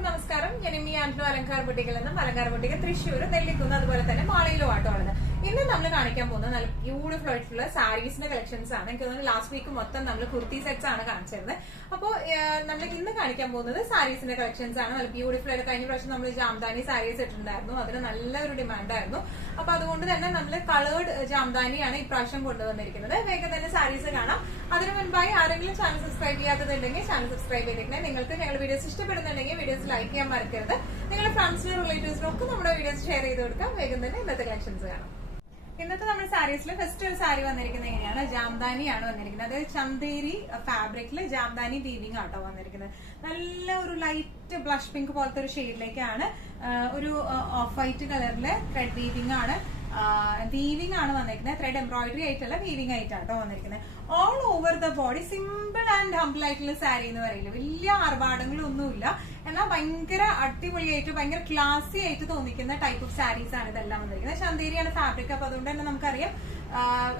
എല്ലാവർക്കും നമസ്കാരം. ഞാൻ ഇമ്മി ആന്റോ അലങ്കാർ ബുട്ടിക്കിൽ നിന്നും അലങ്കാർ ബുട്ടിക്ക് തൃശ്ശൂർ, നെല്ലിക്കുന്ന്, അതുപോലെ തന്നെ മാളയിലും ആട്ടോ ഉള്ളത്. ഇന്ന് നമ്മൾ കാണിക്കാൻ പോകുന്നത് നല്ല ബ്യൂട്ടിഫുൾ ആയിട്ടുള്ള സാരീസിന്റെ കളക്ഷൻസ് ആണ്. എനിക്ക് തോന്നുന്നു ലാസ്റ്റ് വീക്ക് മൊത്തം നമ്മൾ കുർത്തി സെറ്റ്സ് ആണ് കാണിച്ചിരുന്നത്. അപ്പോൾ നമ്മൾ ഇന്ന് കാണിക്കാൻ പോകുന്നത് സാരീസിന്റെ കളക്ഷൻസ് ആണ്. നല്ല ബ്യൂട്ടിഫുൾ ആയിട്ട് കഴിഞ്ഞ പ്രാവശ്യം നമ്മൾ ജാംദാനി സാരീസ് ഇട്ടിട്ടുണ്ടായിരുന്നു. അതിന് നല്ല ഒരു ഡിമാൻഡ് ആയിരുന്നു. അപ്പൊ അതുകൊണ്ട് തന്നെ നമ്മൾ കളേർഡ് ജാംദാനിയാണ് ഇപ്രാവശ്യം കൊണ്ടുവന്നിരിക്കുന്നത്. വേഗം തന്നെ സാരീസ് കാണാം. അതിനു മുൻപായി ആരെങ്കിലും ചാനൽ സബ്സ്ക്രൈബ് ചെയ്യാത്തതുണ്ടെങ്കിൽ ചാനൽ സബ്സ്ക്രൈബ് ചെയ്തിരിക്കുന്നത്. നിങ്ങൾക്ക് ഞങ്ങളുടെ വീഡിയോസ് ഇഷ്ടപ്പെടുന്നുണ്ടെങ്കിൽ വീഡിയോസ് ലൈക്ക് ചെയ്യാൻ മറക്കരുത്. നിങ്ങളുടെ ഫ്രണ്ട്സിനും റിലേറ്റീവ്സിനും ഒക്കെ നമ്മുടെ വീഡിയോസ് ഷെയർ ചെയ്ത് കൊടുക്കാം. വേഗം തന്നെ ഇന്നത്തെ കളക്ഷൻസ് കാണാം. ഇന്നത്തെ നമ്മുടെ സാരീസിൽ ഫസ്റ്റ് ഒരു സാരി വന്നിരിക്കുന്നത് എങ്ങനെയാണ്, ജാംദാനിയാണ് വന്നിരിക്കുന്നത്. അതായത് ചന്തേരി ഫാബ്രിക്കില് ജാംദാനി വീവിംഗ് ആട്ടോ വന്നിരിക്കുന്നത്. നല്ല ഒരു ലൈറ്റ് ബ്ലഷ് പിങ്ക് പോലത്തെ ഒരു ഷെയ്ഡിലേക്കാണ്, ഒരു ഓഫ് വൈറ്റ് കളറിലെ ത്രെഡ് വീവിംഗ് ആണ്. വീവിംഗ് ആണ് വന്നിരിക്കുന്നത്. ത്രെഡ് എംബ്രോയിഡറി ആയിട്ടുള്ള വീവിംഗ് ആയിട്ടാട്ടോ വന്നിരിക്കുന്നത്. All over the body simple and humble ആയിട്ടുള്ള സാരി എന്ന് പറയില്ല. വലിയ ആർഭാടങ്ങളൊന്നുമില്ല, എന്നാൽ ഭയങ്കര അടിപൊളിയായിട്ട് ഭയങ്കര ക്ലാസി ആയിട്ട് തോന്നിക്കുന്ന ടൈപ്പ് ഓഫ് സാരീസ് ആണ് ഇതെല്ലാം വന്നിരിക്കുന്നത്. ചന്തേരിയാണ് ഫാബ്രിക്. അപ്പൊ അതുകൊണ്ട് തന്നെ നമുക്കറിയാം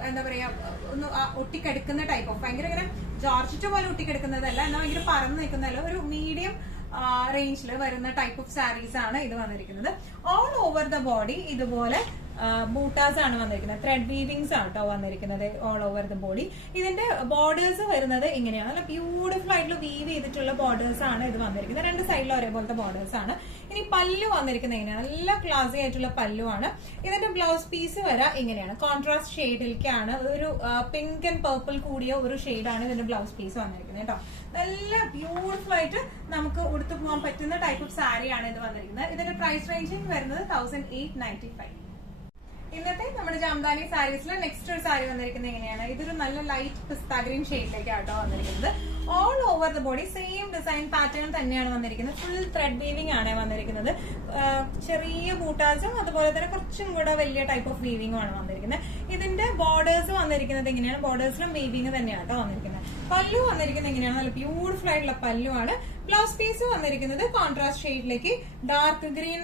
എന്താ പറയാ, ഒന്ന് ഒട്ടിക്കെടുക്കുന്ന ടൈപ്പ് ഓഫ്, ഭയങ്കര ഇങ്ങനെ ജോർജറ്റ് പോലെ ഒട്ടിക്കെടുക്കുന്നതല്ല, എന്നാൽ ഭയങ്കര പറന്ന് നിൽക്കുന്നതല്ല, ഒരു മീഡിയം റേഞ്ചിൽ വരുന്ന ടൈപ്പ് ഓഫ് സാരീസ് ആണ് ഇത് വന്നിരിക്കുന്നത്. ഓൾ ഓവർ ദ ബോഡി ഇതുപോലെ ബൂട്ടാസ് ആണ് വന്നിരിക്കുന്നത്. ത്രെഡ് വീവിംഗ്സ് ആട്ടോ വന്നിരിക്കുന്നത് ഓൾ ഓവർ ദ ബോഡി. ഇതിന്റെ ബോർഡേഴ്സ് വരുന്നത് ഇങ്ങനെയാണ്. നല്ല ബ്യൂട്ടിഫുൾ ആയിട്ടുള്ള വീവ് ചെയ്തിട്ടുള്ള ബോർഡേഴ്സ് ആണ് ഇത് വന്നിരിക്കുന്നത്. രണ്ട് സൈഡിലും ഒരേപോലത്തെ ബോർഡേഴ്സ് ആണ്. ഇനി പല്ലു വന്നിരിക്കുന്നത് ഇങ്ങനെയാണ്. നല്ല ക്ലാസി ആയിട്ടുള്ള പല്ലു ആണ്. ഇതിന്റെ ബ്ലൗസ് പീസ് വരെ ഇങ്ങനെയാണ്. കോൺട്രാസ്റ്റ് ഷെയ്ഡിലേക്കാണ്, ഒരു പിങ്ക് ആൻഡ് പർപ്പിൾ കൂടിയ ഒരു ഷെയ്ഡാണ് ഇതിന്റെ ബ്ലൗസ് പീസ് വന്നിരിക്കുന്നത് കേട്ടോ. നല്ല ബ്യൂട്ടിഫുൾ ആയിട്ട് നമുക്ക് ഉടുത്തു പോകാൻ പറ്റുന്ന ടൈപ്പ് ഓഫ് സാരിയാണ് ഇത് വന്നിരിക്കുന്നത്. ഇതിന്റെ പ്രൈസ് റേഞ്ചിങ് വരുന്നത് 1895. ഇന്നത്തെ നമ്മുടെ ജാംദാനി സാരീസിൽ നെക്സ്റ്റ് ഒരു സാരി വന്നിരിക്കുന്നത് എങ്ങനെയാണ്, ഇതൊരു നല്ല ലൈറ്റ് പിസ്ത ഗ്രീൻ ഷെയ്ഡിലേക്കാട്ടോ വന്നിരിക്കുന്നത്. All over the body same design pattern തന്നെയാണ് വന്നിരിക്കുന്നത്. ഫുൾ ത്രെഡ് വീവിംഗ് ആണ് വന്നിരിക്കുന്നത്. ചെറിയ ബൂട്ടാസും അതുപോലെ തന്നെ കുറച്ചും കൂടെ വലിയ ടൈപ്പ് ഓഫ് വീവിംഗും ആണ് വന്നിരിക്കുന്നത്. ഇതിന്റെ ബോർഡേഴ്സ് വന്നിരിക്കുന്നത് എങ്ങനെയാണ്, ബോർഡേഴ്സിലും വീവിംഗ് തന്നെയാട്ടോ വന്നിരിക്കുന്നത്. പല്ലു വന്നിരിക്കുന്നത് എങ്ങനെയാണ്, നല്ല ബ്യൂട്ടിഫുൾ ആയിട്ടുള്ള പല്ലു ആണ്. ബ്ലൗസ് പീസ് വന്നിരിക്കുന്നത് കോൺട്രാസ്റ്റ് ഷെയ്ഡിലേക്ക് ഡാർക്ക് ഗ്രീൻ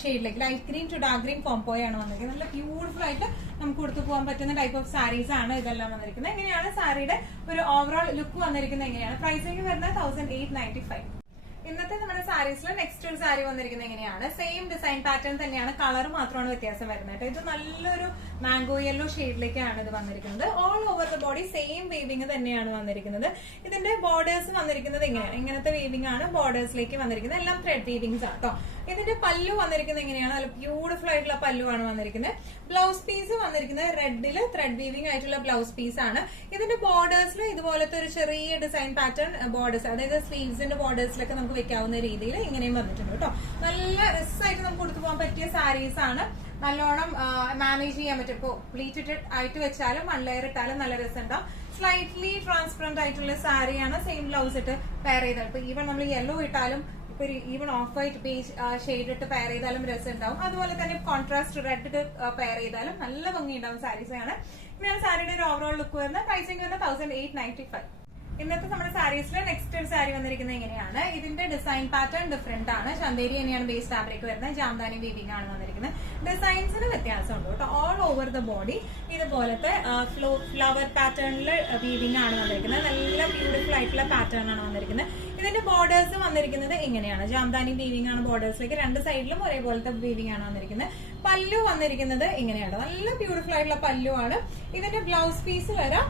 ഷെയ്ഡിലേക്ക്, light green to dark green കോംബോയാണ് വന്നിരിക്കുന്നത്. നല്ല ബ്യൂട്ടിഫുൾ ആയിട്ട് നമുക്ക് കൊടുത്തു പോകാൻ പറ്റുന്ന ടൈപ്പ് ഓഫ് സാരീസ് ആണ് ഇതെല്ലാം വന്നിരിക്കുന്നത്. എങ്ങനെയാണ് സാരിയുടെ ഒരു ഓവറോൾ ലുക്ക് വന്നിരിക്കുന്നത് എങ്ങനെയാണ്, പ്രൈസിംഗ് വരുന്നത് 1895. ഇന്നത്തെ നമ്മുടെ സാരീസിൽ നെക്സ്റ്റ് ഒരു സാരി വന്നിരിക്കുന്നത് എങ്ങനെയാണ്, സെയിം ഡിസൈൻ പാറ്റേൺ തന്നെയാണ്, കളർ മാത്രമാണ് വ്യത്യാസം വരുന്നത്. ഇത് നല്ലൊരു മാംഗോ യെല്ലോ ഷെയ്ഡിലേക്കാണ് ഇത് വന്നിരിക്കുന്നത്. All over the body same weaving തന്നെയാണ് വന്നിരിക്കുന്നത്. ഇതിന്റെ ബോർഡേഴ്സ് വന്നിരിക്കുന്നത് ഇങ്ങനെയാണ്, ഇങ്ങനത്തെ വീവിംഗ് ആണ് ബോർഡേഴ്സിലേക്ക് വന്നിരിക്കുന്നത്. എല്ലാം ത്രെഡ് വീവിംഗ്സ് ആട്ടോ. ഇതിന്റെ പല്ലു വന്നിരിക്കുന്നത് എങ്ങനെയാണ്, നല്ല ബ്യൂട്ടിഫുൾ ആയിട്ടുള്ള പല്ലു ആണ് വന്നിരിക്കുന്നത്. ബ്ലൗസ് പീസ് വന്നിരിക്കുന്നത് റെഡില് ത്രെഡ് വീവിംഗ് ആയിട്ടുള്ള ബ്ലൗസ് പീസ് ആണ്. ഇതിന്റെ ബോർഡേഴ്സിൽ ഇതുപോലത്തെ ഒരു ചെറിയ ഡിസൈൻ പാറ്റേൺ ബോർഡേഴ്സ്, അതായത് സ്ലീവ്സിന്റെ ബോർഡേഴ്സിലൊക്കെ നമുക്ക് വെക്കാവുന്ന രീതിയിൽ ഇങ്ങനെയും വന്നിട്ടുണ്ട് കേട്ടോ. നല്ല രസമായിട്ട് നമുക്ക് കൊടുത്തു പോകാൻ പറ്റിയ സാരീസ് ആണ്. നല്ലോണം മാനേജ് ചെയ്യാൻ പറ്റും. ഇപ്പോൾ പ്ലീറ്റഡ് ആയിട്ട് വെച്ചാലും വൺ ലെയർ ഇട്ടാലും നല്ല രസം ഉണ്ടാവും. സ്ലൈറ്റ്ലി ട്രാൻസ്പെറന്റ് ആയിട്ടുള്ള സാരിയാണ്. സെയിം ബ്ലൗസ് ഇട്ട് പെയർ ചെയ്താൽ, ഇപ്പൊ ഈവൻ നമ്മൾ യെല്ലോ ഇട്ടാലും even of white beige shade ഇട്ട് പെയർ ചെയ്താലും രസം ഉണ്ടാവും. അതുപോലെ തന്നെ കോൺട്രാസ്റ്റ് റെഡ് ഇട്ട് പെയർ ചെയ്താലും നല്ല ഭംഗി ഉണ്ടാവും സാരീസ് ആണ്. ഇങ്ങനെയാണ് സാരിയുടെ ഒരു ഓവറോൾ ലുക്ക് വരുന്നത്. പ്രൈസിംഗ് വരുന്നത് 1895. ഇന്നത്തെ നമ്മുടെ സാരീസിൽ നെക്സ്റ്റ് ഒരു സാരി വന്നിരിക്കുന്നത് എങ്ങനെയാണ്, ഇതിന്റെ ഡിസൈൻ പാറ്റേൺ ഡിഫറെന്റ് ആണ്. ചന്തേരി തന്നെയാണ് ബേസ് ഫാബ്രിക് വരുന്നത്. ജാംദാനി വീവിംഗ് ആണ് വന്നിരിക്കുന്നത്. ഡിസൈൻസിന് വ്യത്യാസമുണ്ട് കേട്ടോ. ഓൾ ഓവർ ദ ബോഡി ഇതുപോലത്തെ ഫ്ലവർ പാറ്റേണിൽ വീവിംഗ് ആണ് വന്നിരിക്കുന്നത്. നല്ല ബ്യൂട്ടിഫുൾ ആയിട്ടുള്ള പാറ്റേൺ ആണ് വന്നിരിക്കുന്നത്. ഇതിന്റെ ബോർഡേഴ്സ് വന്നിരിക്കുന്നത് ഇങ്ങനെയാണ്. ജാംദാനി വീവിംഗ് ആണ് ബോർഡേഴ്സിലേക്ക്, രണ്ട് സൈഡിലും ഒരേപോലത്തെ വീവിംഗ് ആണ് വന്നിരിക്കുന്നത്. പല്ലു വന്നിരിക്കുന്നത് ഇങ്ങനെയാണ്. നല്ല ബ്യൂട്ടിഫുൾ ആയിട്ടുള്ള പല്ലു ആണ്. ഇതിന്റെ ബ്ലൗസ് പീസ് വരാം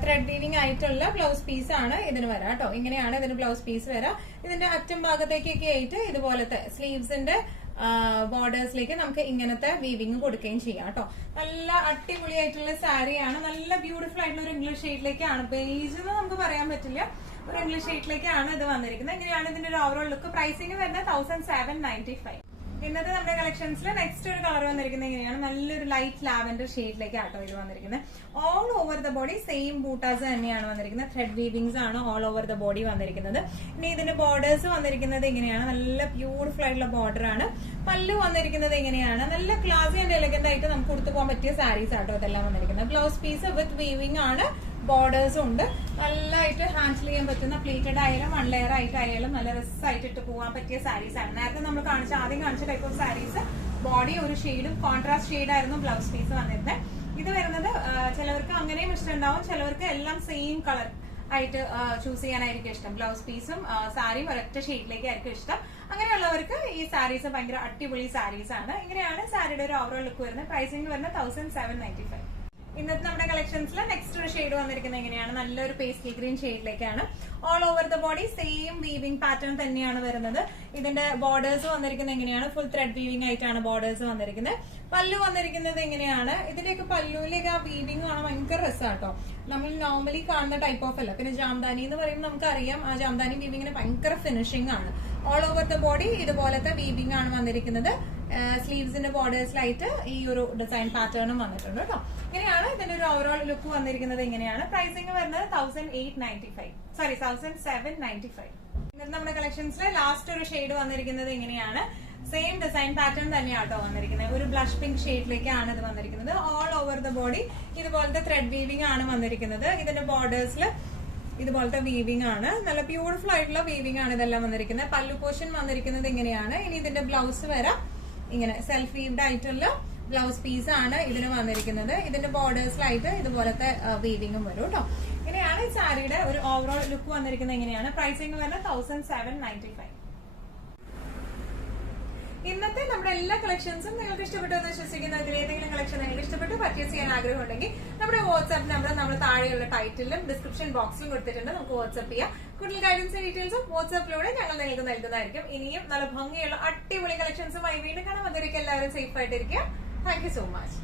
ത്രെഡ് വീവിംഗ് ആയിട്ടുള്ള ബ്ലൗസ് പീസ് ആണ് ഇതിന് വരാം കേട്ടോ. ഇങ്ങനെയാണ് ഇതിന്റെ ബ്ലൗസ് പീസ് വരാം. ഇതിന്റെ അറ്റം ഭാഗത്തേക്കൊക്കെ ആയിട്ട് ഇതുപോലത്തെ സ്ലീവ്സിന്റെ ബോർഡേഴ്സിലേക്ക് നമുക്ക് ഇങ്ങനത്തെ വീവിംഗ് കൊടുക്കുകയും ചെയ്യാം കേട്ടോ. നല്ല അടിപൊളിയായിട്ടുള്ള സാരിയാണ്. നല്ല ബ്യൂട്ടിഫുൾ ആയിട്ടുള്ള ഒരു ഇംഗ്ലീഷ് ഷെയ്ഡിലേക്കാണ്, ബേജ് എന്ന് നമുക്ക് പറയാൻ പറ്റില്ല, ഒരു ഇംഗ്ലീഷ് ഷെയ്ഡിലേക്കാണ് ഇത് വന്നിരിക്കുന്നത്. ഇങ്ങനെയാണ് ഇതിന്റെ ഒരു ഓവറോൾ ലുക്ക്. പ്രൈസിംഗ് വരുന്നത് 1795. ഇന്നത്തെ നമ്മുടെ കളക്ഷൻസിൽ നെക്സ്റ്റ് ഒരു കളർ വന്നിരിക്കുന്നത് എങ്ങനെയാണ്, നല്ലൊരു ലൈറ്റ് ലാവൻഡർ ഷെയ്ഡിലേക്ക് ആട്ടോ ഇത് വന്നിരിക്കുന്നത്. All over the body same ബൂട്ടാസ് തന്നെയാണ് വന്നിരിക്കുന്നത്. ത്രെഡ് വീവിംഗ്സ് ആണ് ഓൾ ഓവർ ദ ബോഡി വന്നിരിക്കുന്നത്. ഇനി ഇതിന്റെ ബോർഡേഴ്സ് വന്നിരിക്കുന്നത് എങ്ങനെയാണ്, നല്ല ബ്യൂട്ടിഫുൾ ആയിട്ടുള്ള ബോർഡർ ആണ്. പല്ലു വന്നിരിക്കുന്നത് എങ്ങനെയാണ്, നല്ല ക്ലാസി ആൻഡ് എലഗന്റ് ആയിട്ട് നമുക്ക് കൊടുത്തു പോകാൻ പറ്റിയ സാരീസ് ആട്ടോ ഇതെല്ലാം വന്നിരിക്കുന്നത്. ബ്ലൗസ് പീസ് വിത്ത് വീവിംഗ് ആണ്, ബോർഡേഴ്സും ഉണ്ട്. നല്ലതായിട്ട് ഹാൻഡിൽ ചെയ്യാൻ പറ്റുന്ന, പ്ലീറ്റഡ് ആയാലും വൺ ലെയർ ആയിട്ടായാലും നല്ല രസമായിട്ട് ഇട്ട് പോകാൻ പറ്റിയ സാരീസ് ആണ്. നേരത്തെ നമ്മൾ ആദ്യം കാണിച്ച ടൈപ്പ് ഓഫ് സാരീസ് ബോഡി ഒരു ഷെയ്ഡും കോൺട്രാസ്റ്റ് ഷെയ്ഡായിരുന്നു ബ്ലൗസ് പീസ് വന്നിരുന്നത്. ഇത് വരുന്നത് ചിലവർക്ക് അങ്ങനെയും ഇഷ്ടമുണ്ടാവും, ചിലവർക്ക് എല്ലാം സെയിം കളർ ആയിട്ട് ചൂസ് ചെയ്യാനായിരിക്കും ഇഷ്ടം. ബ്ലൗസ് പീസും സാരിയും ഒരൊറ്റ ഷെയ്ഡിലേക്ക് ആയിരിക്കും ഇഷ്ടം. അങ്ങനെയുള്ളവർക്ക് ഈ സാരീസ് ഭയങ്കര അടിപൊളി സാരീസ് ആണ്. ഇങ്ങനെയാണ് സാരിയുടെ ഒരു ഓവറോൾ ലുക്ക് വരുന്നത്. പ്രൈസിംഗ് വരുന്നത് 1795. ഇന്നത്തെ നമ്മുടെ കളക്ഷൻസിൽ നെക്സ്റ്റ് ഒരു ഷെയ്ഡ് വന്നിരിക്കുന്നത് എങ്ങനെയാണ്, നല്ലൊരു പേസ്റ്റൽ ഗ്രീൻ ഷെയ്ഡിലേക്കാണ്. All over the body same weaving pattern തന്നെയാണ് വരുന്നത്. ഇതിന്റെ ബോർഡേഴ്സ് വന്നിരിക്കുന്നത് എങ്ങനെയാണ്, ഫുൾ ത്രെഡ് വീവിംഗ് ആയിട്ടാണ് ബോർഡേഴ്സ് വന്നിരിക്കുന്നത്. പല്ലു വന്നിരിക്കുന്നത് എങ്ങനെയാണ്, ഇതിന്റെയൊക്കെ പല്ലുവിലേക്ക് ആ വീവിംഗ് കാണാൻ ഭയങ്കര രസമാട്ടോ. നമ്മൾ നോർമലി കാണുന്ന ടൈപ്പ് ഓഫ് അല്ല. പിന്നെ ജാംദാനി എന്ന് പറയുമ്പോൾ നമുക്കറിയാം ആ ജാംദാനി വീവിങ്ങിന് ഭയങ്കര ഫിനിഷിംഗ് ആണ്. ഓൾ ഓവർ ദ ബോഡി ഇതുപോലത്തെ വീവിംഗ് ആണ് വന്നിരിക്കുന്നത്. സ്ലീവ്സിന്റെ ബോർഡേഴ്സിലായിട്ട് ഈ ഒരു ഡിസൈൻ പാറ്റേണും വന്നിട്ടുണ്ട് കേട്ടോ. ഇങ്ങനെയാണ് ഇതിന്റെ ഒരു ഓവറോൾ ലുക്ക് വന്നിരിക്കുന്നത്. ഇങ്ങനെയാണ് പ്രൈസിംഗ് വരുന്നത് 1795. ഇന്നത്തെ നമ്മുടെ കളക്ഷൻസിലെ ലാസ്റ്റ് ഒരു ഷെയ്ഡ് വന്നിരിക്കുന്നത് എങ്ങനെയാണ്, സെയിം ഡിസൈൻ പാറ്റേൺ തന്നെയാട്ടോ വന്നിരിക്കുന്നത്. ഒരു ബ്ലഷ് പിങ്ക് ഷെയ്ഡിലേക്കാണ് ഇത് വന്നിരിക്കുന്നത്. ഓൾ ഓവർ ദ ബോഡി ഇതുപോലത്തെ ത്രെഡ് വീവിംഗ് ആണ് വന്നിരിക്കുന്നത്. ഇതിന്റെ ബോർഡേഴ്സിൽ ഇതുപോലത്തെ വീവിംഗ് ആണ്. നല്ല ബ്യൂട്ടിഫുൾ ആയിട്ടുള്ള വീവിംഗ് ആണ് ഇതെല്ലാം വന്നിരിക്കുന്നത്. പല്ലു പോർഷൻ വന്നിരിക്കുന്നത് ഇങ്ങനെയാണ്. ഇനി ഇതിന്റെ ബ്ലൗസ് വരാം. ഇങ്ങനെ സെൽഫ് വീവ്ഡ് ആയിട്ടുള്ള ബ്ലൗസ് പീസ് ആണ് ഇതിന് വന്നിരിക്കുന്നത്. ഇതിന്റെ ബോർഡേഴ്സിലായിട്ട് ഇതുപോലത്തെ വീവിംഗും വരും കേട്ടോ. ഇങ്ങനെയാണ് ഈ സാരിയുടെ ഒരു ഓവറോൾ ലുക്ക് വന്നിരിക്കുന്നത്. എങ്ങനെയാണ് പ്രൈസിംഗ് വരുന്നത് 1795. ഇന്നത്തെ നമ്മുടെ എല്ലാ കളക്ഷൻസും നിങ്ങൾക്ക് ഇഷ്ടപ്പെട്ടു എന്ന് വിശ്വസിക്കുന്നു. ഇതിൽ ഏതെങ്കിലും കളക്ഷൻ നിങ്ങൾക്ക് ഇഷ്ടപ്പെട്ടു പർച്ചേസ് ചെയ്യാൻ ആഗ്രഹം ഉണ്ടെങ്കിൽ നമ്മുടെ വാട്സ്ആപ്പ് നമ്പർ നമ്മൾ താഴെയുള്ള ടൈറ്റിലും ഡിസ്ക്രിപ്ഷൻ ബോക്സിലും കൊടുത്തിട്ടുണ്ട്. നമുക്ക് വാട്സ്ആപ്പ് ചെയ്യാം. കൂടുതൽ ഗൈഡൻസ് ഡീറ്റെയിൽസും വാട്സ്ആപ്പിലൂടെ ഞങ്ങൾ നിങ്ങൾക്ക് നൽകുന്നതായിരിക്കും. ഇനിയും നല്ല ഭംഗിയുള്ള അടിപൊളി കളക്ഷൻസുമായി വീണ്ടും കാണാം. അതുവരെയൊക്കെ എല്ലാവരും സേഫ് ആയിട്ടിരിക്കുക. Thank you so much.